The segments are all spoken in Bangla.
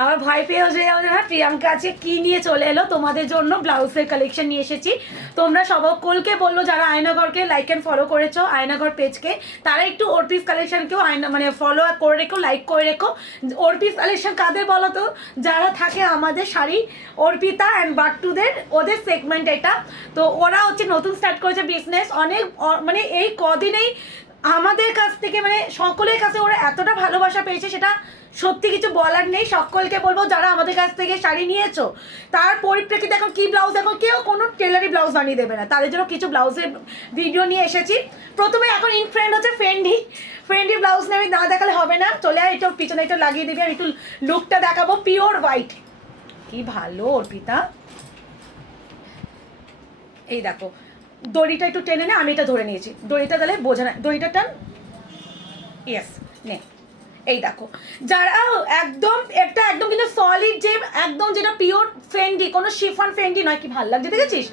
আমার ভয় পেয়ে হয়ে যাবে না, প্রিয়াঙ্কা আছে কি নিয়ে চলে এলো তোমাদের জন্য ব্লাউজের কালেকশন নিয়ে এসেছি। তোমরা সকলকে বললো যারা আয়নাঘরকে লাইক অ্যান্ড ফলো করেছো, আয়নাঘর পেজকে, তারা একটু ওরপিস কালেকশনকেও মানে ফলো করে রেখো, লাইক করে রেখো। ওরপিস কালেকশন কাদের বলো তো? যারা থাকে আমাদের শাড়ি অর্পিতা অ্যান্ড বাট্টুদের, ওদের সেগমেন্ট এটা। তো ওরা হচ্ছে নতুন স্টার্ট করেছে বিজনেস, অনেক মানে এই কদিনেই আমাদের কাছ থেকে মানে সকলের কাছে ওরা এতটা ভালোবাসা পেয়েছে, সেটা সত্যি কিছু বলার নেই। সকলকে বলবো যারা আমাদের কাছ থেকে শাড়ি নিয়েছো, তার পরিপ্রেক্ষিতে এখন কি ব্লাউজ, এখন কেউ কোনো টেলারি ব্লাউজ বানিয়ে দেবে না, তাদের জন্য কিছু ব্লাউজের ভিডিও নিয়ে এসেছি। প্রথমে এখন ইন ট্রেন্ড হচ্ছে ফেন্ডি। ফেন্ডি ব্লাউজ নিয়ে আমি না দেখালে হবে না, চলে আয়, একটু পিছনে একটু লাগিয়ে দিবি, আমি একটু লুকটা দেখাবো। পিওর হোয়াইট, কি ভালো অর্পিতা। এই দেখো দড়িটা একটু টেনে নে, আমি এটা ধরে নিয়েছি, দড়িটা তাহলে বোঝা না, দড়িটা টান, ইয়েস নে। এই দেখো যারা একদম একটা একদম কিন্তু সলিড, যে একদম যেটা পিওর ফেন্ডি, কোনো শিফন ফেন্ডি নয়, কি ভালো লাগছে দেখেছিস?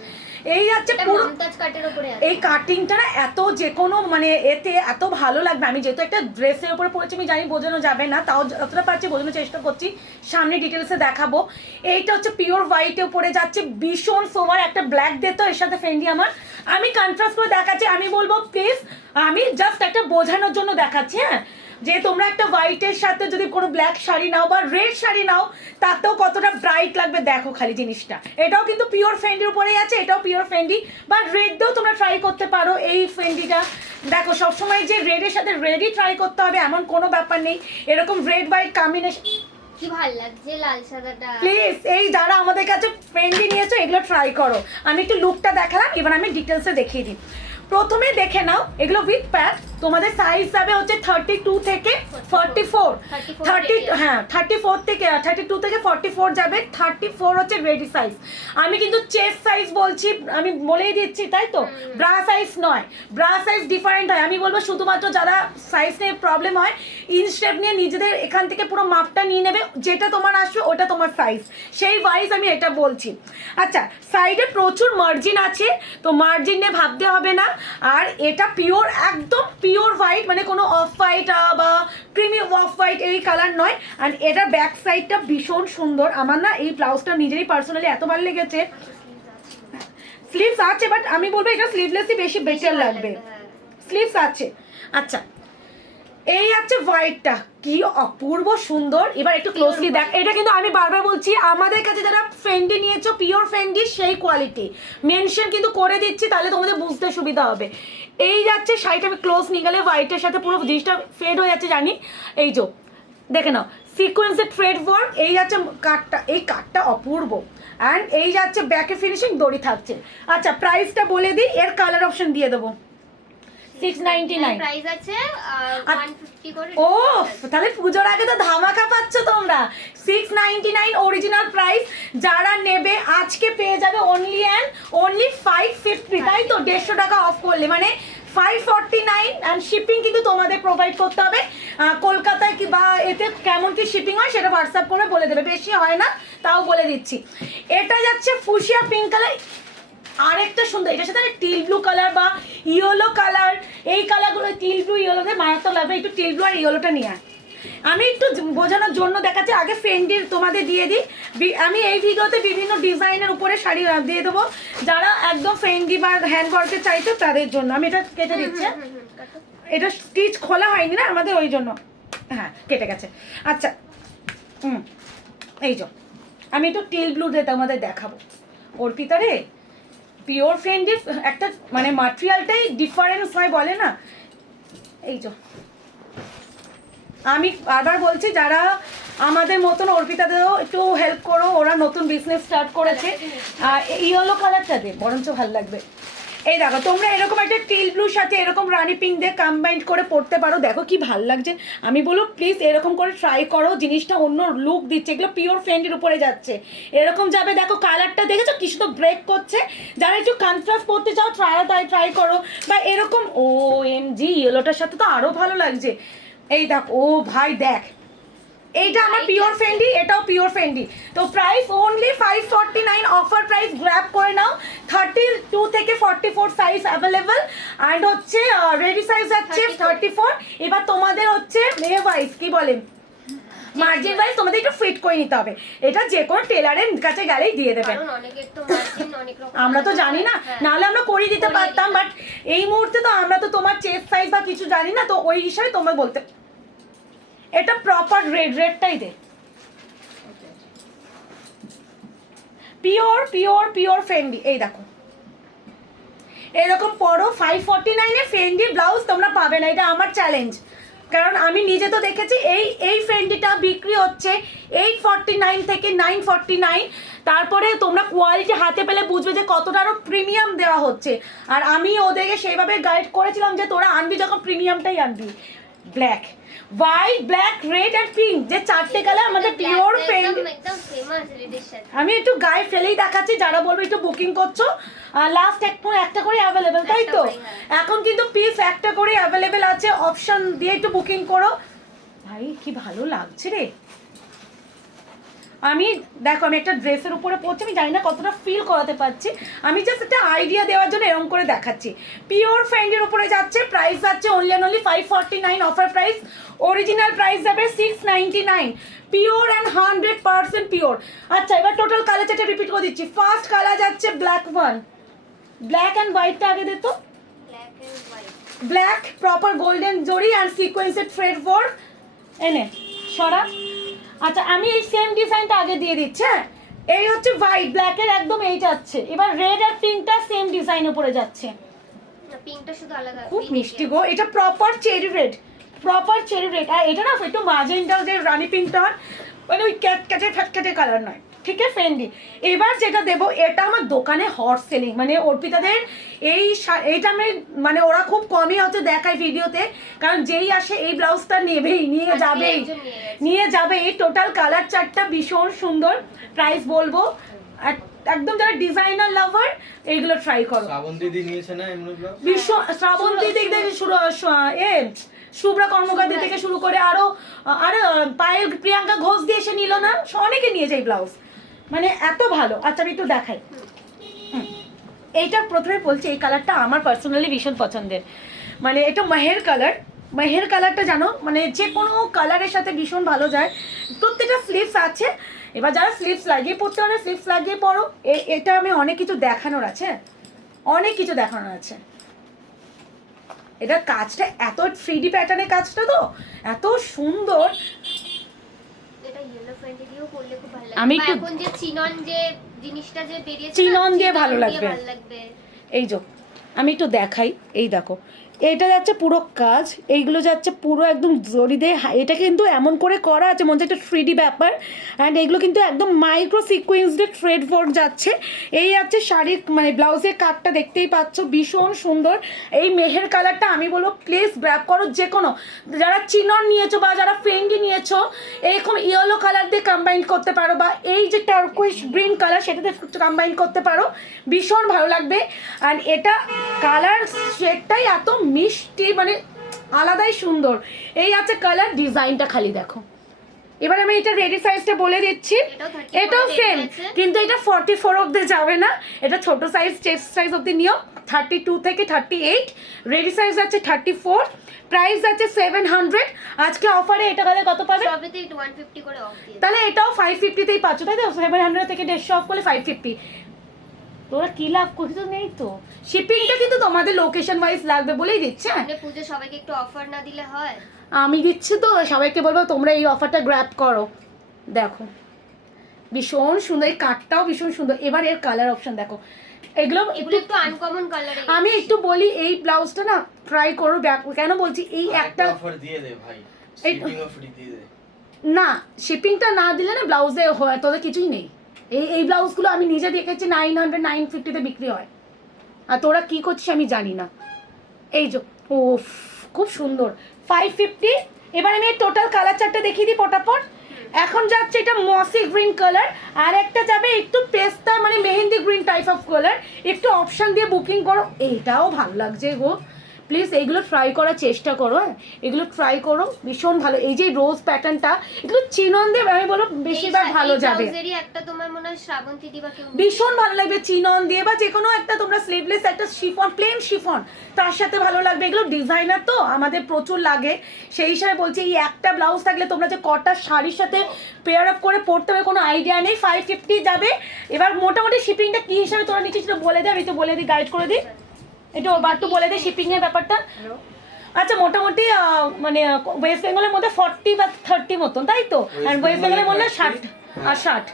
এই যাচ্ছে পুরো এই কাটিংটা না এত যে কোনো মানে এতে এত ভালো লাগবে। আমি যেহেতু একটা ড্রেসের উপরে পড়েছি, আমি জানি বোঝানো যাবে না, তাও যতটা পারছি বোঝানোর চেষ্টা করছি, সামনে ডিটেলসে দেখাবো। এইটা হচ্ছে পিওর হোয়াইটে উপরে যাচ্ছে, ভীষণ সোভার, একটা ব্ল্যাক দে তো এর সাথে ফেন্ডি আমার, আমি কন্ট্রাস্ট করে দেখাচ্ছি। আমি বলবো প্লিজ, আমি জাস্ট একটা বোঝানোর জন্য দেখাচ্ছি, হ্যাঁ, যে তোমরা একটা হোয়াইটের সাথে যদি কোনো ব্ল্যাক শাড়ি নাও বা রেড শাড়ি নাও, তাতেও কতটা ব্রাইট লাগবে দেখো খালি জিনিসটা। এটাও কিন্তু পিওর ফেন্ডির উপরেই আছে, এটাও পিওর ফেন্ডি, বা রেড দিয়েও তোমরা ট্রাই করতে পারো এই ফেন্ডিটা। দেখো সবসময় যে রেডের সাথে রেডই ট্রাই করতে হবে এমন কোনো ব্যাপার নেই, এরকম রেড হোয়াইট কম্বিনেশন কি ভালো লাগছে লাল সাদাটা। প্লিজ এই যারা আমাদের কাছে ফ্রেন্ডলি নিয়েছো এগুলো ট্রাই করো। আমি একটু লুকটা দেখালাম, এবার আমি ডিটেলসে দেখিয়ে দিই। প্রথমে দেখে নাও এগুলো উইথ প্যাড, তোমাদের সাইজ যাবে হচ্ছে 32 থেকে 44, 34 থেকে 32 থেকে 44 যাবে, 34 হচ্ছে রেডি সাইজ। আমি কিন্তু চেস্ট সাইজ বলছি, আমি বলেই দিচ্ছি, তাই তো, ব্রা সাইজ নয়, ব্রা সাইজ ডিফারেন্ট হয়। আমি বলবো শুধুমাত্র যারা সাইজ নিয়ে প্রবলেম হয়, ইনস্টেপ নিয়ে নিজেদের এখান থেকে পুরো মাপটা নিয়ে নেবে, যেটা তোমার আসবে ওটা তোমার সাইজ, সেই ওয়াইজ আমি এটা বলছি। আচ্ছা, সাইডে প্রচুর মার্জিন আছে, তো মার্জিন নিয়ে ভাবতে হবে না। আর এটা পিওর, একদম পিওর হোয়াইট, মানে কোনো অফ হোয়াইট বা ক্রিমি অফ হোয়াইট এই কালার নয়। আর এটার ব্যাক সাইডটা ভীষণ সুন্দর, আমার না এই ব্লাউজটা নিজেরই পার্সোনালি এত ভালো লেগেছে। স্লিভস আছে, বাট আমি বলবো এটা স্লিভলেসই বেশি বেটার লাগবে, স্লিভস আছে। আচ্ছা, এই আছে হোয়াইটটা, কি অপূর্ব সুন্দর। এবার একটু ক্লোজলি দেখ, এটা কিন্তু আমি বারবার বলছি, আমাদের কাছে যারা ফেন্ডি নিয়েছো পিওর ফেন্ডি সেই কোয়ালিটি মেনশন কিন্তু করে দিচ্ছি, তাহলে তোমাদের বুঝতে সুবিধা হবে। এই যাচ্ছে শাড়িটা, আমি ক্লোজ নিয়ে গেলে হোয়াইটের সাথে পুরো জিনিসটা ফেড হয়ে যাচ্ছে জানি। এই যে দেখে নাও সিকোয়েন্সের থ্রেড ওয়ার্ক, এই যাচ্ছে কাটটা, এই কাটটা অপূর্ব, অ্যান্ড এই যাচ্ছে ব্যাকে ফিনিশিং দড়ি থাকছে। আচ্ছা প্রাইসটা বলে দিই, এর কালার অপশন দিয়ে দেবো। 699 প্রাইস আছে 150 করে। ও তাহলে পুজোর আগে তো ধামাকা পাচ্ছ তোমরা। 699 অরিজিনাল প্রাইস, যারা নেবে আজকে পেয়ে যাবে অনলি অ্যান্ড অনলি 550, তাই তো, 150 টাকা অফ করলে মানে 549, অ্যান্ড শিপিং কিন্তু তোমাদের প্রোভাইড করতে হবে। কলকাতায় কি বা এতে কেমন কি শিপিং হয় সেটা হোয়াটসঅ্যাপ করে বলে দেবে, বেশি হয় না তাও বলে দিচ্ছি। এটা যাচ্ছে ফুশিয়া পিঙ্ক কালার, আরেকটা সুন্দর, এটার সাথে টিল ব্লু কালার বা ইয়েলো কালার, এই কালারগুলো টিল ব্লু ইয়েলোতে মারাত্মক লাগবে। একটু টিল ব্লু আর ইয়েলোটা নিয়ে আয়, আমি একটু বোঝানোর জন্য দেখাচ্ছি। আগে ফেন্ডির তোমাদের দিয়ে দিই, আমি এই ভিডিওতে বিভিন্ন ডিজাইনের উপরে শাড়ি দিয়ে দেবো, যারা একদম ফেন্ডি বা হ্যান্ড ওয়ার্কে চাইছো তাদের জন্য। আমি এটা কেটে দিচ্ছি, এটা স্টিচ খোলা হয়নি না আমাদের, ওই জন্য হ্যাঁ কেটে গেছে। আচ্ছা এই যে আমি একটু টিল ব্লু দিয়ে তোমাদের দেখাবো। অর্পিতা রে, পিওর ফেন্ডির একটা মানে মাটেরিয়ালটাই ডিফারেন্স হয় বলে না। এই যে আমি বারবার বলছি, যারা আমাদের মতন অর্পিতাদেরও একটু হেল্প করো, ওরা নতুন বিজনেস স্টার্ট করেছে। ইয়েলো কালারটা দে বরঞ্চ ভালো লাগবে। এই দেখো তোমরা এরকম একটা টিল ব্লুর সাথে এরকম রানি পিঙ্ক দিয়ে কম্বাইন্ড করে পড়তে পারো, দেখো কি ভাল লাগছে। আমি বলবো প্লিজ এরকম করে ট্রাই করো, জিনিসটা অন্য লুক দিচ্ছে, এগুলো পিওর ফেন্ডির উপরে যাচ্ছে, এরকম যাবে। দেখো কালারটা দেখেছো কি শুধু ব্রেক করছে, যারা একটু কন্ট্রাস্ট করতে চাও ট্রাই করো, বা এরকম ও এম জি ইয়েলোটার সাথে তো আরও ভালো লাগছে। এই দেখ, ও ভাই দেখ, এইটা আমার পিওর ফেন্ডি, এটাও পিওর ফেন্ডি। তো price only 549, offer price, grab করে নাও। 32 থেকে 44 সাইজ অ্যাভেলেবল, অ্যান্ড হচ্ছে রেডি সাইজ আছে 34। এবার তোমাদের হচ্ছে মেয়ে ওয়াইজ কি বলেন মার্জিন ওয়াইজ তোমাদের একটু ফিট করে নিতে হবে, এটা যে কোনো টেলারের কাছে গেলেই দিয়ে দেবে। কারণ অনেকের তো মার্জিন অনেক রকম, আমরা তো জানি না, হ্যাঁ। নাহলে আমরা করিয়ে দিতে করিয়ে পারতাম, দিতাম। বাট এই মুহূর্তে তো আমরা তো তোমার চেস্ট সাইজ বা কিছু জানি না, তো ওই হিসাবে তোমার বলতে এটা প্রপার রেডটাই দে, পিওর পিওর পিওর ফেন্ডি। এই দেখো এরকম পরো 549 এ ফেন্ডি ব্লাউজ তোমরা পাবে না, এটা আমার চ্যালেঞ্জ, কারণ আমি নিজে তো দেখেছি এই ফেন্ডিটা বিক্রি হচ্ছে 849 থেকে 949। তারপরে তোমরা কোয়ালিটি হাতে পেলে বুঝবে যে কতটা আরও প্রিমিয়াম দেওয়া হচ্ছে, আর আমি ওদেরকে সেইভাবে গাইড করেছিলাম যে তোরা আনবি যখন প্রিমিয়ামটাই আনবি। ব্ল্যাক, হোয়াইট, ব্ল্যাক, রেড আর পিঙ্ক, যে চারটে কালার আমাদের পিওর ফেন্ডি। একদম ফেমাস রেডের সাথে। আমি একটু গায়ে ফেলেই দেখাচ্ছি, যারা বলবো একটু বুকিং করছো, লাস্ট একটা করে অ্যাভেলেবেল, তাই তো? এখন কিন্তু পিস একটা করে অ্যাভেলেবেল আছে, অপশন দিয়ে একটু বুকিং করো। ভাই কি ভালো লাগছে রে, আমি দেখো আমি একটা ড্রেসের উপরে পড়ছি, আমি জানি না কতটা ফিল করাতে পারছি, আমি জাস্ট একটা আইডিয়া দেওয়ার জন্য এরকম করে দেখাচ্ছি। পিওর ফ্যান্ডির উপরে যাচ্ছে, প্রাইস যাচ্ছে only and only 549 offer price, original price যাবে 699, পিওর অ্যান্ড 100% পিওর। আচ্ছা এবার টোটাল কালার চারটে রিপিট করে দিচ্ছি। ফার্স্ট কালার যাচ্ছে ব্ল্যাক ওয়ান, ব্ল্যাক অ্যান্ড হোয়াইটটা আগে দে তো। Black and white, black proper golden zari and sequenced thread work, এনে সরা। আচ্ছা আমি এই সেম ডিজাইনটা আগে দিয়ে দিচ্ছি, হ্যাঁ এই হচ্ছে হোয়াইট, ব্ল্যাকের একদম এই যাচ্ছে, এবার রেড আর পিঙ্কটা সেম ডিজাইনের উপরে যাচ্ছে, না পিঙ্কটা শুধু আলাদা। খুব মিষ্টি গো, এটা proper cherry red, proper cherry red. আর এটা না একটু মাজেন্টা যে রানি পিঙ্কটা হয়, মানে ওই ক্যাটে ফ্যাটক্যাটে কালার নয়, ঠিক আছে ফেন্ডি। এবার যেটা দেবো এটা আমার দোকানে হট সেলিং, মানে অর্পিতাদের এইটা আমি মানে ওরা খুব কমই হয়তো দেখায় ভিডিওতে, কারণ যেই আসে এই ব্লাউজটা নেবেই, নিয়ে যাবে। এই টোটাল কালার চারটা ভীষণ সুন্দর, প্রাইস বলবো একদম যারা ডিজাইনার লাভার এইগুলো ট্রাই করো। শ্রাবন্তী নিয়েছে না এমন ব্লাউজ, ভীষণ শ্রাবন্তী দিক থেকে শুরু, শুভ্রা কর্মকার থেকে শুরু করে আরো পায়েল প্রিয়াঙ্কা ঘোষ দিয়ে এসে নিল না, অনেকে নিয়ে যায় ব্লাউজ, মানে এত ভালো। আচ্ছা আমি একটু দেখাই, এইটা প্রথমে বলছি এই কালারটা আমার পার্সোনালি ভীষণ পছন্দের, মানে এটা মেহের কালার, মেহের কালারটা জানো মানে যে কোনো কালারের সাথে ভীষণ ভালো যায়। প্রত্যেকটা স্লিভস আছে, এবার যারা স্লিভস লাগিয়ে পড়তে পারে স্লিভস লাগিয়ে পড়ো। এটা আমি অনেক কিছু দেখানোর আছে, অনেক কিছু দেখানোর আছে। এটার কাজটা এত 3D প্যাটার্নের কাজটা তো এত সুন্দর, এটা ইয়েলো ফ্যান্ডি দিয়েও করলে খুব ভালো লাগবে। আমি একটু এখন যে চিনন যে জিনিসটা যে বেরিয়েছে, চিনন দিয়ে ভালো চিনন দিয়ে লাগবে। এই যে আমি একটু দেখাই, এই দেখো এটা যাচ্ছে পুরো কাজ, এইগুলো যাচ্ছে পুরো একদম জরি দিয়ে, এটা কিন্তু এমন করে করা আছে মনে হচ্ছে একটা 3D ব্যাপার, অ্যান্ড এইগুলো কিন্তু একদম মাইক্রো সিকোয়েন্সড থ্রেড ওয়ার্ক যাচ্ছে। এই আছে শাড়ির মানে ব্লাউজের কাটটা দেখতেই পাচ্ছ, ভীষণ সুন্দর। এই মেহের কালারটা আমি বলবো প্লিজ গ্র্যাব করো, যে কোনো যারা চিনন নিয়েছো বা যারা ফেন্ডি নিয়েছো এরকম ইয়েলো কালার দিয়ে কম্বাইন করতে পারো, বা এই যে টার্কুইশ গ্রিন কালার সেটাতে কম্বাইন করতে পারো, ভীষণ ভালো লাগবে। অ্যান্ড এটা কালার শেডটাই এত মিষ্টি, মানে আলাদাই সুন্দর। এই আছে কালার, ডিজাইনটা খালি দেখো। এবার আমি এটা রেডি সাইজটা বলে দিচ্ছি, এটাও সেম, কিন্তু এটা 44 অবধি যাবে না, এটা ছোট সাইজ চেস্ট সাইজ অবধি নিও, 32 থেকে 38, রেডি সাইজ আছে 34, প্রাইস আছে 700। আজকে অফারে এটা গেলে কত পাবে? সবেতে 150 করে অফ দিয়ে, তাহলে এটাও 550তেই পাচ্ছ, তাই তো? 700 থেকে 150 অফ করলে 550। তোরা কি লাভ করছিস? তো নেই তো, শিপিংটা কিন্তু তোমাদের লোকেশন ওয়াইজ লাগবে বলেই দিচ্ছে। সামনে পুজো, সবাইকে একটু অফার না দিলে হয়? আমি দিচ্ছি তো, সবাইকে বলবো তোমরা এই অফারটা গ্র্যাব করো। দেখো ভীষণ সুন্দর, এই কাটটাও ভীষণ সুন্দর। এবার এর কালার অপশন দেখো, এগুলো একটু আনকমন কালারে। আমি একটু বলি এই ব্লাউজটা না ট্রাই করো, কেন বলছি এই একটা অফার দিয়ে দে ভাই, শিপিং ফ্রি দিয়ে দে না, শিপিংটা না দিলে না ব্লাউজে হয় তোদের কিছুই নেই। এই ব্লাউজগুলো আমি নিজে দেখেছি 900 950তে বিক্রি হয়, আর তোরা কি করছিস আমি জানি না। এই যে ও খুব সুন্দর 550। এবার আমি টোটাল কালার চারটা দেখিয়ে দিই পটাপট। এখন যাচ্ছে এটা মসি গ্রিন কালার, আর একটা যাবে একটু পেস্তা মানে mehendi green type of colour. একটু অপশন দিয়ে বুকিং করো, এইটাও ভালো লাগছে গো, প্লিজ এইগুলো ট্রাই করার চেষ্টা করো। হ্যাঁ, এগুলো ট্রাই করো, ভীষণ ভালো। এই যে রোজ প্যাটার্নটা, এগুলো চিনন দিয়ে আমি বলবো বেশিরভাগ ভালো যাবে। একটা তোমার মনে হয় শ্রাবন্তী দিবা কেউ ভীষণ ভালো লাগবে চিনন দিয়ে, বা যে কোনো একটা তোমরা স্লিভলেস একটা শিফন, প্লেন শিফন, তার সাথে ভালো লাগবে। এগুলো ডিজাইনার তো আমাদের প্রচুর লাগে, সেই হিসাবে বলছি এই একটা ব্লাউজ থাকলে তোমরা যে কটা শাড়ির সাথে পেয়ার আপ করে পরতে হবে কোনো আইডিয়া নেই। 550 যাবে। এবার মোটামুটি শিপিংটা কি হিসাবে তোমরা নিচ্ছিস বলে দেয়, আমি তো বলে দিই, গাইড করে দিই, এটা একটু বলে দিই শিপিং এর ব্যাপারটা। আচ্ছা, মোটামুটি মানে ওয়েস্ট বেঙ্গলের মধ্যে 40 বা 30 মতন, তাই তো? আর ওয়েস্ট বেঙ্গলের মধ্যে 60 আর 60,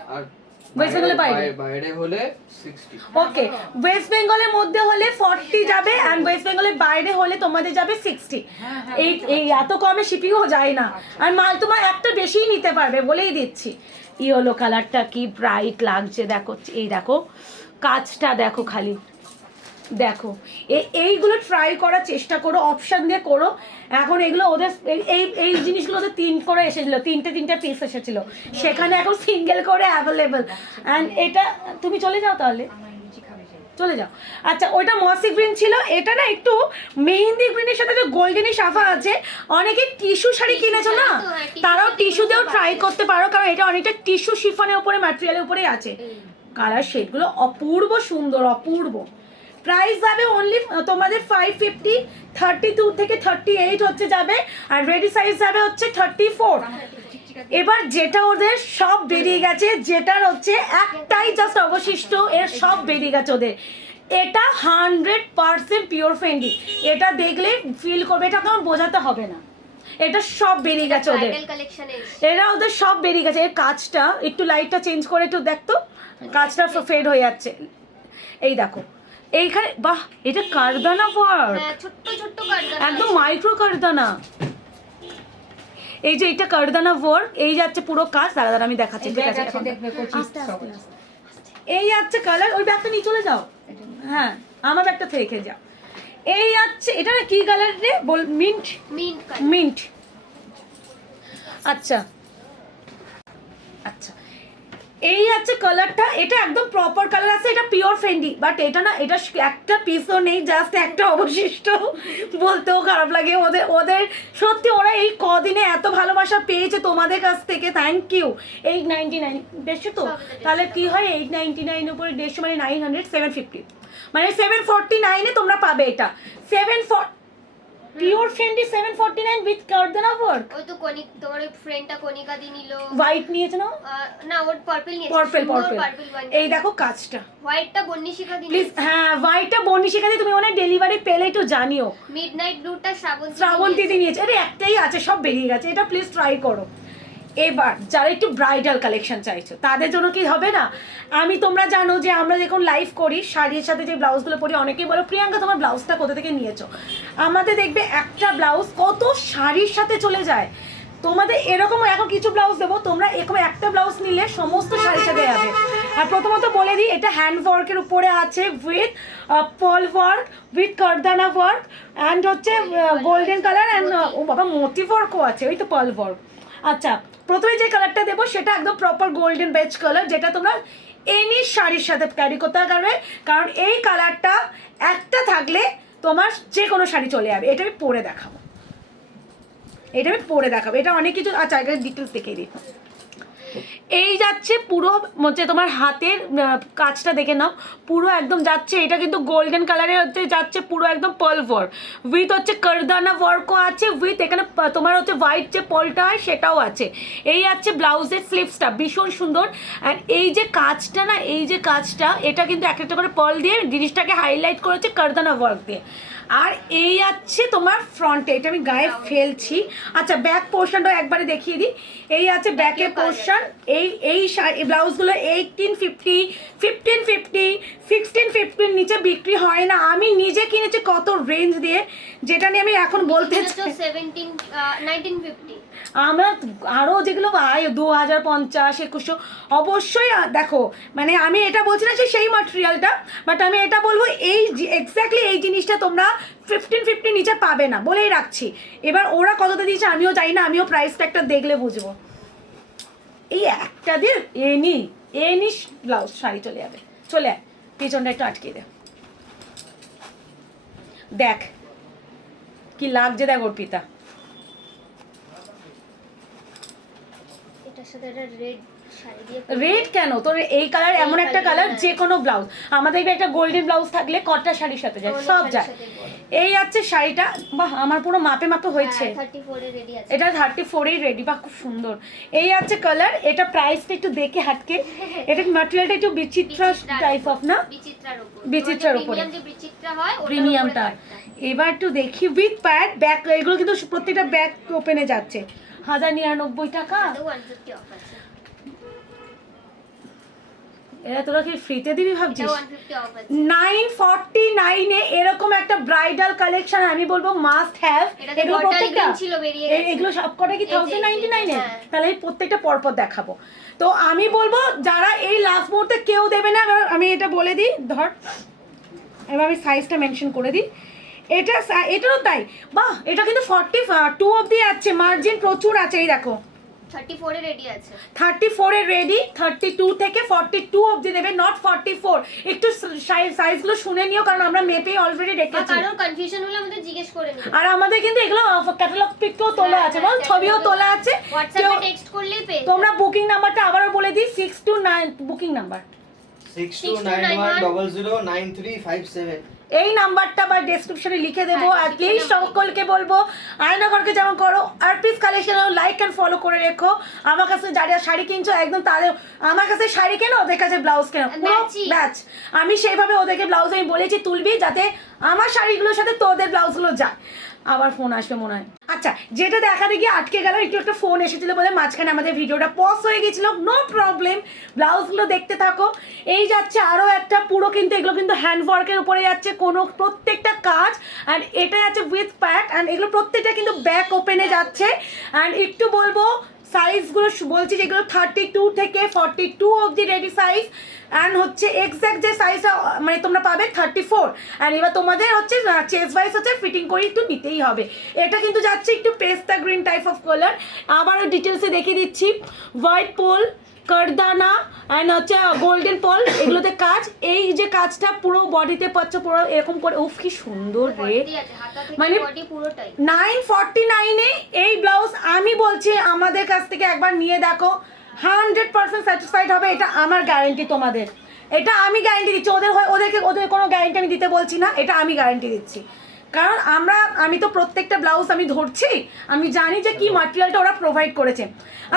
ওয়েস্ট বেঙ্গলের বাইরে হলে 60। ওকে, ওয়েস্ট বেঙ্গলের মধ্যে হলে 40 যাবে, এন্ড ওয়েস্ট বেঙ্গলের বাইরে হলে তোমাদের যাবে 60। এই এত কমে শিপিংও যায় না, আর মাল তোমার একটা বেশিই নিতে পারবে, বলেই দিচ্ছি। ইয়েলো কালারটা কি ব্রাইট লাগছে দেখো, এই দেখো কাজটা দেখো, খালি দেখো। এইগুলো ট্রাই করার চেষ্টা করো, অপশান দিয়ে করো। এখন এগুলো ওদের এই জিনিসগুলো ওদের 3 করে এসেছিলো, তিনটে পিস এসেছিলো, সেখানে এখন সিঙ্গেল করে অ্যাভেলেবেল। অ্যান্ড এটা তুমি চলে যাও তাহলে, চলে যাও। আচ্ছা, ওইটা মসি গ্রিন ছিল, এটা না একটু মেহেন্দি গ্রিনের সাথে একটা গোল্ডেনি সাফা আছে। অনেকে টিস্যু শাড়ি কিনেছো না, তারাও টিস্যু দিয়েও ট্রাই করতে পারো, কারণ এটা অনেকটা টিস্যু শিফনের উপরে, ম্যাটেরিয়ালের উপরেই আছে। কালার শেডগুলো অপূর্ব সুন্দর, অপূর্ব। প্রাইস যাবে অনলি তোমাদের 550, 32 থেকে 38 হচ্ছে যাবে, আর রেডি সাইজ যাবে হচ্ছে 34। এবার যেটা ওদের সব বেরিয়ে গেছে, যেটার হচ্ছে একটাই জাস্ট অবশিষ্ট, এর সব বেরিয়ে গেছে ওদের। এটা 100% পিওর ফেন্ডি, এটা দেখলে ফিল করবে, এটা তোমার বোঝাতে হবে না, এটা সব বেরিয়ে গেছে ওদের, এরা ওদের সব বেরিয়ে গেছে। এর কাজটা একটু লাইটটা চেঞ্জ করে একটু দেখতো, কাজটা ফেড হয়ে যাচ্ছে। এই দেখো এইখানে, বাহ, এটা কারদানা ওয়ার্ক, ছোট্ট ছোট্ট কারদানা, একদম মাইক্রো কারদানা। এই যে এটা কারদানা ওয়ার্ক, এই যাচ্ছে পুরো কাজ। দাঁড়া আমি দেখাচ্ছি, ঠিক আছে? এই যাচ্ছে কালার, ওই ব্যাগটা নিয়ে চলে যাও, হ্যাঁ আমার ব্যাগটা থেকে যাও। এই যাচ্ছে, এটা না কি কালার রে বল? Mint, mint. আচ্ছা আচ্ছা, এই আছে কালারটা, এটা একদম প্রপার কালার আছে, এটা পিওর ফেন্ডি। বাট এটা না, এটা একটা পিসও নেই, জাস্ট একটা অবশিষ্ট, বলতেও খারাপ লাগে। ওদের সত্যি, ওরা এই কদিনে এত ভালোবাসা পেয়েছে তোমাদের কাছ থেকে, থ্যাংক ইউ। 899 দেড়শো তো, তাহলে কি হয় 899 উপরে 150 মানে 900, 750 মানে 749-এ তোমরা পাবে এটা। 740 pure Fendi 749 with kardana work. ওই তো কনিক, তোমার ওই ফ্রেন্ডটা কনিকা দি নিল, হোয়াইট নিয়েছে না? না ওর পার্পল নিয়েছে, পার্পল। এই দেখো কাজটা, হোয়াইটটা বন্নিশিকা দি প্লিজ। হ্যাঁ, হোয়াইটটা বর্ণিশিখা দিয়ে তুমি ওখানে ডেলিভারি পেলে একটু জানিও। মিডনাইট ব্লুটা শ্রাবন্তী দি নিয়েছে, এটা একটাই আছে, সব বেরিয়ে গেছে, এটা প্লিজ ট্রাই করো। এবার যারা একটু ব্রাইডাল কালেকশন চাইছো তাদের জন্য কি হবে না, আমি তোমরা জানো যে আমরা যখন লাইভ করি শাড়ির সাথে যে ব্লাউজগুলো পরি, অনেকেই বলো প্রিয়াঙ্কা তোমার ব্লাউজটা কোথা থেকে নিয়েছো। আমাদের দেখবে একটা ব্লাউজ কত শাড়ির সাথে চলে যায়। তোমাদের এরকম এখন কিছু ব্লাউজ দেবো, তোমরা এরকম একটা ব্লাউজ নিলে সমস্ত শাড়ির সাথে যাবে। আর প্রথমত বলে দিই, এটা হ্যান্ড ওয়ার্কের উপরে আছে, with pearl work, with kardana work, and হচ্ছে গোল্ডেন কালার, অ্যান্ড ও বাবা মোটিভ ওয়ার্কও আছে, ওই তো পল ওয়ার্ক। আচ্ছা, প্রথমে যে কালারটা দেবো সেটা একদম প্রপার গোল্ডেন বেজ কালার, যেটা তোমরা এনি শাড়ির সাথে ক্যারি করতে পারবে, কারণ এই কালারটা একটা থাকলে তোমার যে কোনো শাড়ি চলে যাবে। এটা আমি পরে দেখাবো, এটা অনেক কিছু। আচ্ছা, এটা ডিটেলস দেখিয়ে দিই। এই যাচ্ছে পুরো হচ্ছে তোমার হাতের কাজটা দেখে নাও, পুরো একদম যাচ্ছে, এটা কিন্তু গোল্ডেন কালারের হচ্ছে যাচ্ছে, পুরো একদম পার্ল ওয়ার্ক উইথ হচ্ছে কারদানা ওয়ার্কও আছে, উইথ এখানে তোমার হচ্ছে হোয়াইট যে পলটা হয় সেটাও আছে। এই আছে ব্লাউজের স্লিভসটা ভীষণ সুন্দর। অ্যান্ড এই যে কাজটা না, এই যে কাজটা, এটা কিন্তু এক একটা করে পার্ল দিয়ে জিনিসটাকে হাইলাইট করেছে কারদানা ওয়ার্ক দিয়ে। আর এই আছে তোমার ফ্রন্টে, এটা আমি গায়ে ফেলছি। আচ্ছা, ব্যাক পোর্শনটাও একবারে দেখিয়ে দিই। এই আছে ব্যাকের পোর্শন। এই ব্লাউজগুলো 1850, 1550, 1650 নিচে বিক্রি হয় না। আমি নিজে কিনেছি কত রেঞ্জ দিয়ে, যেটা নিয়ে আমি এখন বলতে চাই। 1950 আমরা আরও যেগুলো 2050, 2100 অবশ্যই দেখো, মানে আমি এটা বলছি না যে সেই ম্যাটেরিয়ালটা, বাট আমি এটা বলবো এই এক্স্যাক্টলি এই জিনিসটা তোমরা 1550 নিচে পাবে না, বলেই রাখছি। এবার ওরা কতটা দিয়েছে আমিও জানি না, আমিও প্রাইস ট্যাগটা দেখলে বুঝবো। এই একটা দিয়ে এনি ব্লাউজ শাড়ি চলে যাবে, চলে আয়, পিছনটা একটু আটকে দে, দেখ কি লাগছে দেখ অর্পিতা। এটার সাথে একটা রেড শাড়ি দিয়ে রেড কেন তোর এই কালার, এই এমন একটা colour, কালার হ্যাঁ। যে কোনো ব্লাউজ, আমাদের একটা গোল্ডেন ব্লাউজ থাকলে কটটা শাড়ির সাথে যায়, অনেক সব শাড়ির যায়। সাথে পরে। এই আছে শাড়িটা, বাহ আমার পুরো মাপে মাপে হয়েছে। 34 এ রেডি আছে। এটা 34 এর রেডি, বাহ খুব সুন্দর। এই আছে কালার, এটা প্রাইসটা একটু দেখে হাটকে, এটা ম্যাটেরিয়ালটা একটু বিচিত্রা টাইপ অফ না, বিচিত্রার উপর। বিচিত্রার উপরে। প্রিমিয়াম যে বিচিত্রা হয় ওটার প্রিমিয়ামটা। উপরে এবার একটু দেখি উইথ প্যাড ব্যাক, এগুলো কিন্তু প্রত্যেকটা ব্যাক ওপেনে যাচ্ছে 1099 টাকা। 150 অফ আছে। এরা তোরা কি ফ্রিতে দিবি এটা ভাবছিস? 150 অফ আছে। 949 এ এরকম একটা ব্রাইডাল কালেকশন আমি বলবো মাস্ট হ্যাভ। এটাতে এগুলো bottle প্রত্যেকটা green ছিল, বেরিয়ে গেছে। এগুলো সব কটা কি এই যে, 1099 এ? হ্যাঁ। তাহলে এই প্রত্যেকটা পরপর দেখাবো। তো আমি বলবো যারা এই লাস্ট মুহূর্তে কেউ দেবে না, এবার আমি এটা বলে দিই, ধর এবার আমি সাইজটা মেনশন করে দিই। এটারও তাই, বাহ এটা কিন্তু 42 অবধি আছে, মার্জিন প্রচুর আছে। এই দেখো 34 এ রেডি আছে। 34 এর রেডি, 32 থেকে 42 অবধি দেবে, নট 44। একটু সাইজগুলো শুনে নিও, কারণ আমরা মেপে অলরেডি আর রেখেছি। কারোর কনফিউশন হলে আমাদের জিজ্ঞেস করে নিও। আর আমাদের কিন্তু এগুলো ক্যাটালগ পিকও তোলা আছে, বল ছবিও তোলা আছে। হোয়াটসঅ্যাপে টেক্সট করলেই পেয়ে তোমরা বুকিং নাম্বারটা আবারও বলে দিই, 629 বুকিং নাম্বার, 6291009357। এই নাম্বারটা বা ডেসক্রিপশনে লিখে দেবো। হ্যাঁ, আর প্লিজ সকলকে বলবো আয়নাঘরকে যেমন করো, আর please collection like and follow করে রেখো। আমার কাছে যারা শাড়ি কিনছো একদম তাদের, আমার কাছে শাড়ি কেনো, ওদের কাছে ব্লাউজ কেনো, পুরো Matching। ম্যাচ। আমি সেইভাবে ওদেরকে ব্লাউজ আমি বলেছি তুলবি, যাতে আমার শাড়িগুলোর সাথে তোদের ব্লাউজগুলো যায়। আবার ফোন আসবে মনে হয়। আচ্ছা, যেটা দেখাতে গিয়ে আটকে গেল, একটু একটা ফোন এসেছিল বলে মাঝখানে আমাদের ভিডিওটা পজ হয়ে গেছিল, নো প্রবলেম। ব্লাউজগুলো দেখতে থাকো। এই যাচ্ছে আরও একটা, পুরো কিন্তু এগুলো কিন্তু হ্যান্ডওয়ার্কের উপরে যাচ্ছে, কোনো প্রত্যেকটা কাজ। অ্যান্ড এটা যাচ্ছে উইথ প্যাড, অ্যান্ড এগুলো প্রত্যেকটা কিন্তু ব্যাক ওপেনে যাচ্ছে। অ্যান্ড একটু বলবো সাইজগুলো বলছি, যেগুলো 32 থেকে 42 অবধি রেডি সাইজ। অ্যান্ড হচ্ছে এক্স্যাক্ট যে সাইজটা মানে তোমরা পাবে 34। অ্যান্ড এবার তোমাদের হচ্ছে চেস্ট ওয়াইজ হচ্ছে ফিটিং করে একটু নিতেই হবে। এটা কিন্তু যাচ্ছে একটু পেস্তা গ্রিন টাইপ অফ কালার। আবারও ডিটেলসে দেখিয়ে দিচ্ছি, হোয়াইট পোল, কারদানা অ্যান্ড হচ্ছে গোল্ডেন পল, এগুলোতে কাজ। এই যে কাজটা পুরো বডিতে পাচ্ছ, পুরো এরকম করে, উফ কি সুন্দর রে। বডি আছে, হাতা থেকে মানে বডি পুরোটাই। 949 এ এই ব্লাউজ আমি বলছি আমাদের কাছ থেকে একবার নিয়ে দেখো, 100% স্যাটিসফাইড হবে, এটা আমার গ্যারেন্টি তোমাদের। এটা আমি গ্যারেন্টি দিচ্ছি, ওদের কোনো গ্যারেন্টি আমি দিতে বলছি না, এটা আমি গ্যারেন্টি দিচ্ছি। কারণ আমি তো প্রত্যেকটা ব্লাউজ আমি ধরছি, আমি জানি যে কি ম্যাটেরিয়ালটা ওরা প্রোভাইড করেছে।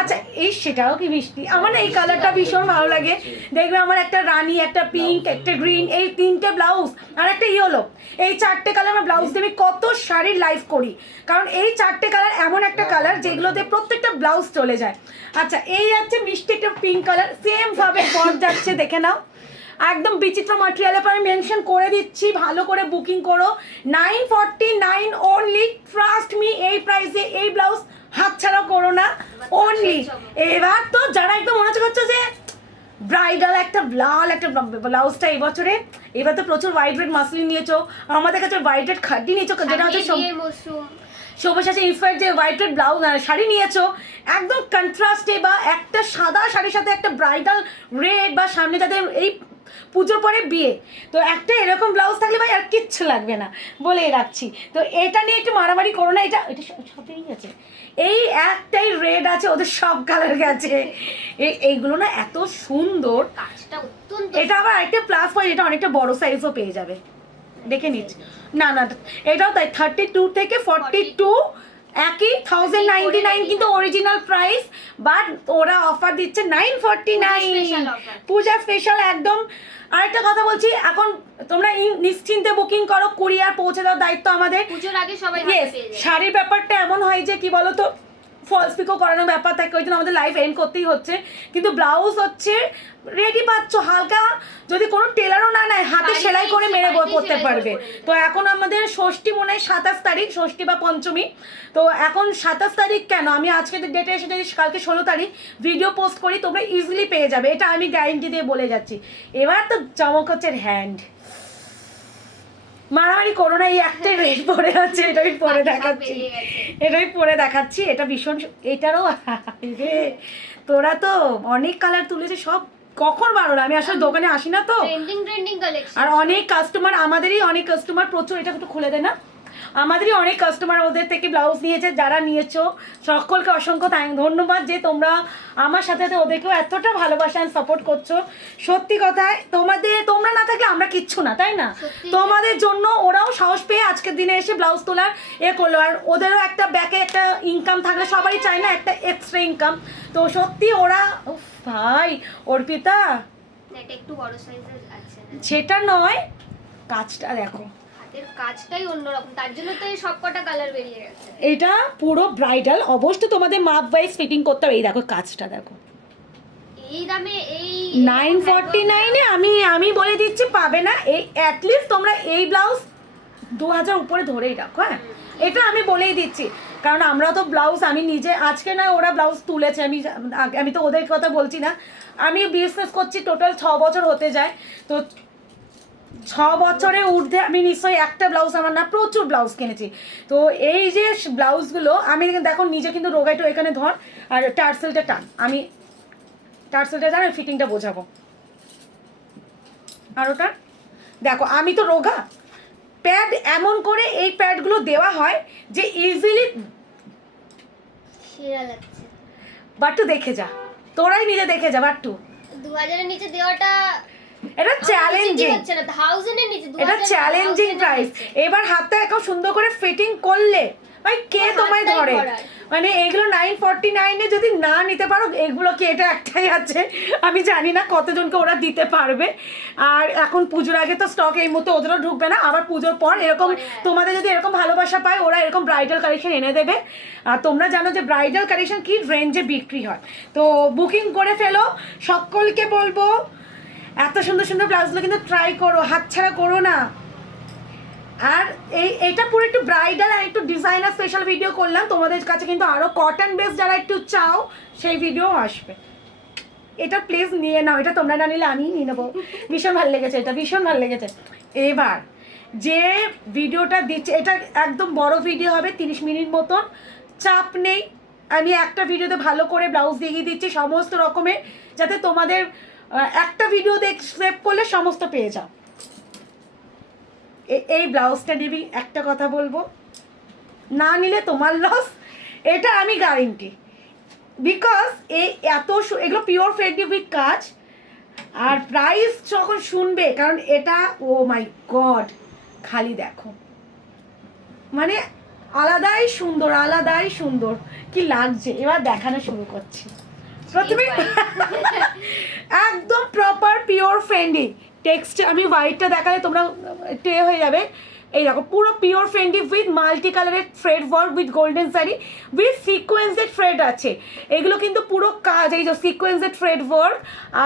আচ্ছা, এই সেটাও কি মিষ্টি, আমার না এই কালারটা ভীষণ ভালো লাগে। দেখবে আমার একটা রানি, একটা পিঙ্ক, একটা গ্রিন, এই 3টে ব্লাউজ আর একটা ইয়েলো, এই 4টে কালার আমার ব্লাউজ দিয়ে আমি কত শাড়ির লাইফ করি। কারণ এই 4টে কালার এমন একটা কালার যেগুলোতে প্রত্যেকটা ব্লাউজ চলে যায়। আচ্ছা, এই যাচ্ছে মিষ্টি একটা পিঙ্ক কালার, সেম ভাবে পর যাচ্ছে, দেখে নাও। একদম বিচিত্র ম্যাটেরিয়ালের পর আমি মেনশন করে দিচ্ছি, ভালো করে বুকিং করো। 949 অনলি, ট্রাস্ট মি। এই প্রাইসে এই ব্লাউজ হাতছাড়া করো না, অনলি। এবার তো যারা একদম মনে হচ্ছে যে ব্রাইডাল একটা লাল একটা ব্লাউজটা এই বছরে, এবার তো প্রচুর হোয়াইট রেড মাসলিন নিয়েছো, আমাদের কাছে হোয়াইট রেড খাড্ডি নিয়েছো, যেটা হচ্ছে সব্যসাচী ইনফ্যাক্ট যে হোয়াইট রেড ব্লাউজ শাড়ি নিয়েছো, একদম কন্ট্রাস্টে, বা একটা সাদা শাড়ির সাথে একটা ব্রাইডাল রেড, বা সামনে যাদের এই পুজোর পরে বিয়ে, তো একটা এরকম ব্লাউজ থাকলে ভাই আর কিচ্ছু লাগবে না, বলে রাখছি। তো এটা নিয়ে একটু মারামারি করো না, এটা সবেই আছে, এই একটাই রেড আছে, ওদের সব কালার গেছে। এইগুলো না এত সুন্দর, কাজটা অত্যন্ত। এটা আবার একটা প্লাস পয়েন্ট, এটা অনেকটা বড় সাইজও পেয়ে যাবে, দেখে নিচ্ছি। না এটাও তাই, 32 থেকে 42 একই 1099 কিন্তু অরিজিনাল প্রাইস, বাট ওরা অফার দিচ্ছে 949, পূজা স্পেশাল একদম। আরেকটা কথা বলছি, এখন তোমরা নিশ্চিন্তে বুকিং করো, কুরিয়ার পৌঁছে দেওয়ার দায়িত্ব আমাদের। পুজোর আগে সবাই ইয়েস, শাড়ির ব্যাপারটা এমন হয় যে কি বলো তো, ফলস পিকও করানোর ব্যাপার থাকে, ওই জন্য আমাদের লাইফ এন্ড করতেই হচ্ছে। কিন্তু ব্লাউজ হচ্ছে রেডি পাচ্ছ, হালকা যদি কোনো টেলারও না নেয়, হাতে সেলাই করে মেরে পরতে পারবে। তো এখন আমাদের ষষ্ঠী মনে হয় 27 তারিখ, ষষ্ঠী বা পঞ্চমী। তো এখন 27 তারিখ কেন, আমি আজকে ডেটে এসে যদি কালকে 16 তারিখ ভিডিও পোস্ট করি, তোমরা ইজিলি পেয়ে যাবে, এটা আমি গ্যারেন্টি দিয়ে বলে যাচ্ছি। এবার তো চমক হচ্ছে হ্যান্ড, মারামারি করো না, এই একটাই রেড পরে আছে, এটাই পরে দেখাচ্ছি, এটা ভীষণ, এটারও রে তোরা তো অনেক কালার তুলেছে, সব কখন বার হলো, আমি আসলে দোকানে আসি না তো। Trending collection. আর অনেক কাস্টমার, আমাদেরই অনেক কাস্টমার প্রচুর, এটা একটু খুলে দে না, আমাদেরই অনেক কাস্টমার ওদের থেকে ব্লাউজ নিয়েছে, যারা নিয়েছো সকলকে অসংখ্য ধন্যবাদ যে তোমরা আমার সাথে সাথে ওদেরকেও এতটা ভালোবাসা অ্যান্ড সাপোর্ট করছো। সত্যি কথায় তোমরা না থাকলে আমরা কিচ্ছু না, তাই না? সত্যি। তোমাদের জন্য ওরাও সাহস পেয়ে আজকের দিনে এসে ব্লাউজ তোলার করলো, আর ওদেরও একটা ব্যাকে একটা ইনকাম থাকলে সবারই চায় না একটা এক্সট্রা ইনকাম। তো সত্যি ওরা উফ ভাই অর্পিতা এটা একটু বড় সাইজের আছে না, সেটা নয়, কাজটা দেখো, হাতের কাজটাই অন্যরকম, তার জন্য তো এই সবকটা কালার বেরিয়ে গেছে। এটা পুরো ব্রাইডাল, অবশ্যই তোমাদের মাপ ওয়াইজ ফিটিং করতে হবে। এই দেখো কাজটা দেখো, এই দামে এই 949-এ আমি বলে দিচ্ছি পাবে না। এই অ্যাটলিস্ট তোমরা এই ব্লাউজ 2000 উপরে ধরেই রাখো। হ্যাঁ, এটা আমি বলেই দিচ্ছি, কারণ আমরা তো ব্লাউজ, আমি নিজে আজকে না ওরা ব্লাউজ তুলেছে, আমি তো ওদের কথা বলছি না, আমি বিজনেস করছি টোটাল 6 বছর হতে যায়। তো 6 বছরে ঊর্ধ্বে আমি নিশ্চয়ই একটা ব্লাউজ আমার না, প্রচুর ব্লাউজ কিনেছি। তো এই যে ব্লাউজগুলো আমি দেখো নিজে কিন্তু রোগাইটো এখানে ধর, আর টার্সেলটা টান, আমি টার্সেলটা টান, ফিটিংটা বোঝাবো। আর ওটা দেখো, আমি তো রোগা, প্যাড এমন করে এই প্যাডগুলো দেওয়া হয় যে ইজিলি, সেরা লাগছে। বাট্টু দেখে যা, তোরাই নিজে দেখে যা বাট্টু, 2000 এর নিচে দেওয়াটা এটা চ্যালেঞ্জিং, হচ্ছে না, 1000 এর নিচে 2000 এটা চ্যালেঞ্জিং 1000 এর প্রাইস। নিচে। এবার হাতটা একদম সুন্দর করে ফিটিং করলে ভাই কে আমার তোমায় হাতটাই ধরে? ধরার। মানে এগুলো 949-এ যদি না নিতে পারো, এগুলো কি, এটা একটাই আছে, আমি জানি না কতজনকে ওরা দিতে পারবে। আর এখন পুজোর আগে তো স্টক এই মুহূর্তে ওদেরও ঢুকবে না, আবার পুজোর পর এরকম তোমাদের যদি এরকম ভালোবাসা পায়, ওরা এরকম ব্রাইডাল কালেকশন এনে দেবে। আর তোমরা জানো যে ব্রাইডাল কালেকশন কি রেঞ্জে বিক্রি হয়, তো বুকিং করে ফেলো। সকলকে বলবো এত সুন্দর সুন্দর ব্লাউজগুলো কিন্তু ট্রাই করো, হাতছাড়া করো না। আর এইটা পুরো একটু ব্রাইডাল আর একটু ডিজাইনার স্পেশাল ভিডিও করলাম, তোমাদের কাছে কিন্তু আরও কটন বেস যারা একটু চাও সেই ভিডিও আসবে। এটা প্লিজ নিয়ে নাও, এটা তোমরা না নিলে আমিই নিয়ে নেবো। ভীষণ ভালো লেগেছে, এটা ভীষণ ভালো লেগেছে। এবার যে ভিডিওটা দিচ্ছে এটা একদম বড় ভিডিও হবে, 30 মিনিট মতন, চাপ নেই। আমি একটা ভিডিওতে ভালো করে ব্লাউজ দেখিয়ে দিচ্ছি সমস্ত রকমের, যাতে তোমাদের একটা ভিডিও সেভ করলে সমস্ত পেয়ে যাও। এই ব্লাউজটা নিবি, একটা কথা বলবো, না নিলে তোমার লস, এটা আমি গ্যারেন্টি। বিকজ এগুলো পিওর ফেব্রিক কাজ, আর প্রাইস যখন শুনবে, কারণ এটা ও মাই গড, খালি দেখো, মানে আলাদাই সুন্দর, আলাদাই সুন্দর কি লাগছে। এবার দেখানো শুরু করছি। প্রথমে একদম প্রপার পিওর ফেন্ডি টেক্সট, আমি হোয়াইটটা দেখালে তোমরা টে হয়ে যাবে। এই দেখো পুরো পিওর ফেন্ডি উইথ মাল্টি কালারের thread work with golden sari with সিকোয়েন্সের থ্রেড আছে। এগুলো কিন্তু পুরো কাজ, এই যে সিকোয়েন্সের থ্রেড ওয়ার্ক,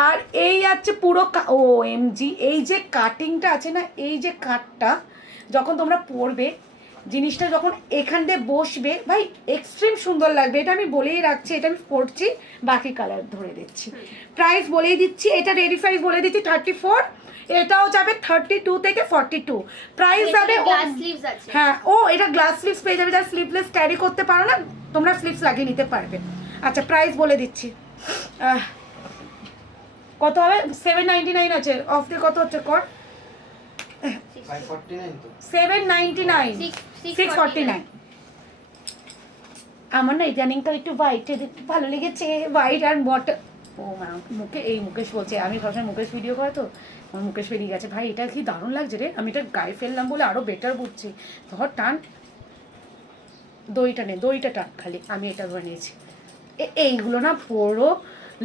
আর এই আছে পুরো ও এমজি, এই যে কাটিংটা আছে না, এই যে কাটটা যখন তোমরা পরবে, জিনিসটা যখন এখান দিয়ে বসবে ভাই এক্সট্রিম সুন্দর লাগবে। এটা আমি বলেই রাখছি, এটা আমি পরছি, বাকি কালার ধরে দিচ্ছি। প্রাইস বলেই দিচ্ছি, এটা রেডি প্রাইস বলে দিচ্ছি 34, এটাও যাবে 32 থেকে 42। প্রাইস যাবে গ্লাস স্লিভস আছে। হ্যাঁ, এটা গ্লাস স্লিভস পেয়ে যাবে, যারা স্লিভলেস ক্যারি করতে পারো না তোমরা স্লিভস লাগিয়ে নিতে পারবে। আচ্ছা প্রাইস বলে দিচ্ছি, কত হবে? 799 আছে, অফ দিয়ে কত হচ্ছে কর? 549 তো 799, 649। আমার না ইদানিংটা একটু হোয়াইট ভালো লেগেছে, হোয়াইট আর বটল। ও মা, মুকেশ বলছে, আমি সবসময় মুকেশ ভিডিও করে তো আমার মুকেশ বেরিয়ে গেছে। ভাই এটা কি দারুণ লাগছে রে, আমি এটা গায়ে ফেললাম বলে আরও বেটার বুঝছি। ধর টান, দইটা নে, দইটা টান খালি, আমি এটা ধরে নিয়েছি। এইগুলো না পুরো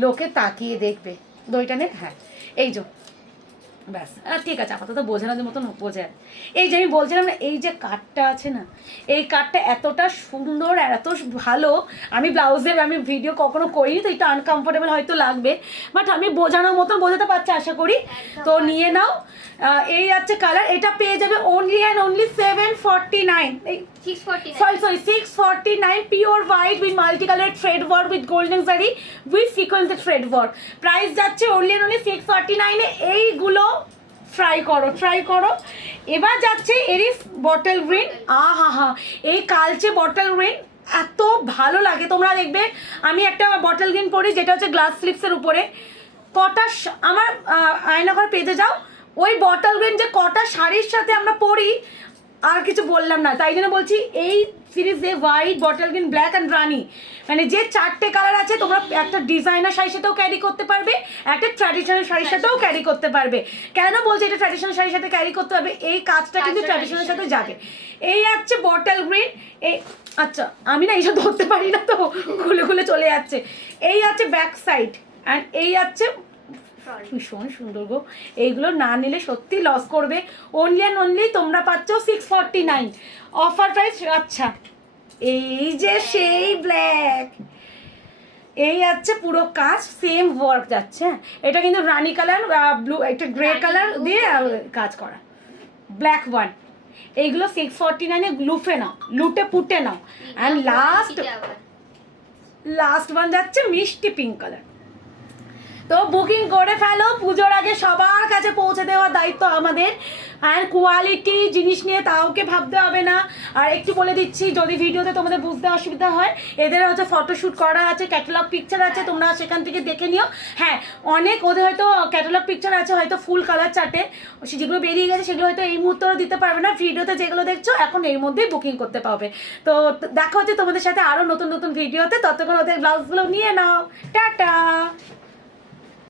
লোকে তাকিয়ে দেখবে, দইটা নে। হ্যাঁ এই যে ব্যাস, ঠিক আছে, আপাতত বোঝানোর মতন বোঝায়। এই যে আমি বলছিলাম না, এই যে কাটটা আছে না, এই কাটটা এতটা সুন্দর আর এত ভালো। আমি ব্লাউজের আমি ভিডিও কখনো করিনি, তো একটু আনকমফোর্টেবল হয়তো লাগবে, বাট আমি বোঝানোর মতন বোঝাতে পারছি আশা করি। তো নিয়ে নাও, এই আছে কালার, এটা পেয়ে যাবে অনলি অ্যান্ড অনলি 749, এই 649, pure white with multi colour thread work with golden sari with sequence thread work. Price যাচ্ছে অনলি অ্যান্ড অনলি 649-এ। এইগুলো ট্রাই করো। এবার যাচ্ছে এরিস বটল গ্রিন, হা এই কালচে বটল গ্রিন এত ভালো লাগে, তোমরা দেখবে। আমি একটা বটল গ্রিন পরি, যেটা হচ্ছে গ্লাস স্লিপসের উপরে, কটা আমার আয়নাঘর পেজে যাও, ওই বটল গ্রিন যে কটা শাড়ির সাথে আমরা পরি, আর কিছু বললাম না, তাই জন্য বলছি এই সিরিজে white, bottle green, black and rani, মানে যে 4টে কালার আছে তোমরা একটা ডিজাইনার শাড়ির সাথেও ক্যারি করতে পারবে, একটা ট্র্যাডিশনাল শাড়ির সাথেও ক্যারি করতে পারবে। কেন বলছি এটা ট্র্যাডিশনাল শাড়ির সাথে ক্যারি করতে পারবে, এই কাজটা কিন্তু ট্র্যাডিশনালের সাথে যাবে। এই আছে বটল গ্রিন, এই আচ্ছা আমি না এইসব ধরতে পারি না তো খুলে খুলে চলে যাচ্ছে। এই আছে ব্যাক সাইড অ্যান্ড এই আছে ভীষণ সুন্দর গো। এইগুলো না নিলে সত্যি লস করবে। অনলি অ্যান্ড অনলি তোমরা পাচ্ছ 649 অফার প্রাইস। আচ্ছা এই যে সেই ব্ল্যাক, এই আছে পুরো কাজ সেম ওয়ার্ক যাচ্ছে। এটা কিন্তু রানি কালার, ব্লু, একটা গ্রে কালার দিয়ে কাজ করা, ব্ল্যাক ওয়ান। এইগুলো 649-এ লুফে নাও, লুটে পুটে নাও। অ্যান্ড লাস্ট ওয়ান যাচ্ছে মিষ্টি পিঙ্ক কালার। তো বুকিং করে ফেলো, পুজোর আগে সবার কাছে পৌঁছে দেওয়ার দায়িত্ব আমাদের। অ্যান্ড কোয়ালিটি জিনিস নিয়ে তাওকে ভাবতে হবে না। আর একটু বলে দিচ্ছি, যদি ভিডিওতে তোমাদের বুঝতে অসুবিধা হয়, এদের হচ্ছে ফটোশ্যুট করা আছে, ক্যাটালগ পিকচার আছে, তোমরা সেখান থেকে দেখে নিও। হ্যাঁ, অনেক ওদের হয়তো ক্যাটালগ পিকচার আছে, হয়তো ফুল কালার চার্টে যেগুলো বেরিয়ে গেছে সেগুলো হয়তো এই মুহূর্তে ওরা দিতে পারবে না। ভিডিওতে যেগুলো দেখছো এখন এর মধ্যেই বুকিং করতে পারবে। তো দেখা হচ্ছে তোমাদের সাথে আরও নতুন নতুন ভিডিওতে। ততক্ষণ ওদের ব্লাউজগুলো নিয়ে নাও। টাটা।